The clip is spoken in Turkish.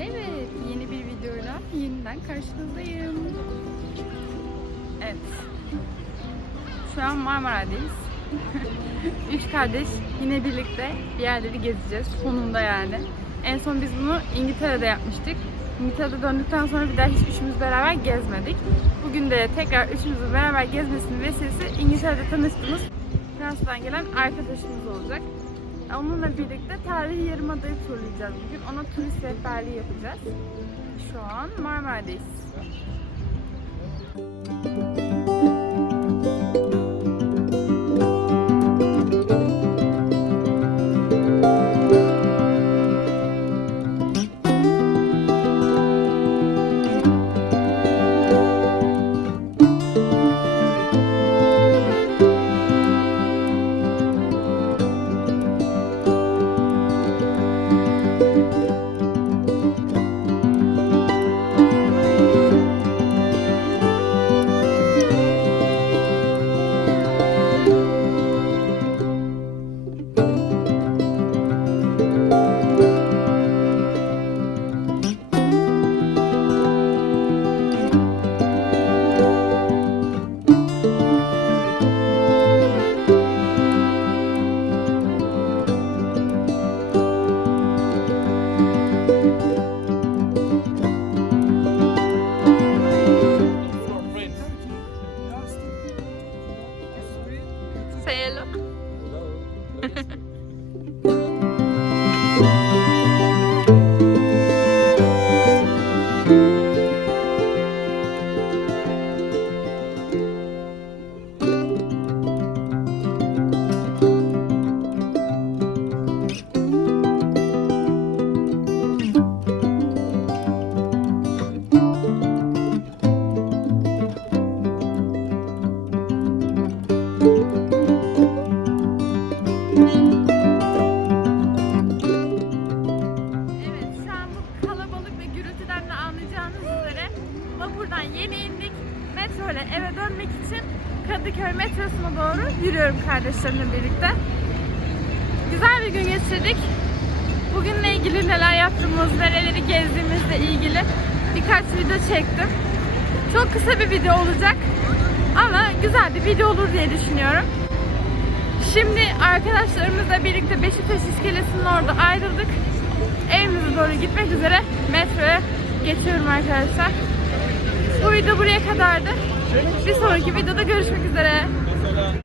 Evet, yeni bir videoyla yeniden karşınızdayım. Evet. Şu an Marmara'dayız. Üç kardeş yine birlikte bir yerleri gezeceğiz. Sonunda yani. En son biz bunu İngiltere'de yapmıştık. İngiltere'de döndükten sonra bir daha hiç üçümüz beraber gezmedik. Bugün de tekrar üçümüzün beraber gezmesinin vesilesi İngiltere'de tanıştığımız Fransa'dan gelen arkadaşımız olacak. Onunla birlikte tarihi yarımadayı turlayacağız bugün. Ona turist rehberliği yapacağız. Şu an Marmara'dayız. Say hello. Evet, vapurdan yeni indik. Metro ile eve dönmek için Kadıköy metrosuna doğru yürüyorum kardeşlerimle birlikte. Güzel bir gün geçirdik. Bugünle ilgili neler yaptığımız, nereleri gezdiğimizle ilgili birkaç video çektim. Çok kısa bir video olacak ama güzel bir video olur diye düşünüyorum. Şimdi arkadaşlarımızla birlikte Beşiktaş iskelesinin orada ayrıldık. Evimize doğru gitmek üzere metroya geçiyorum arkadaşlar. Bu video buraya kadardı. Bir sonraki videoda görüşmek üzere.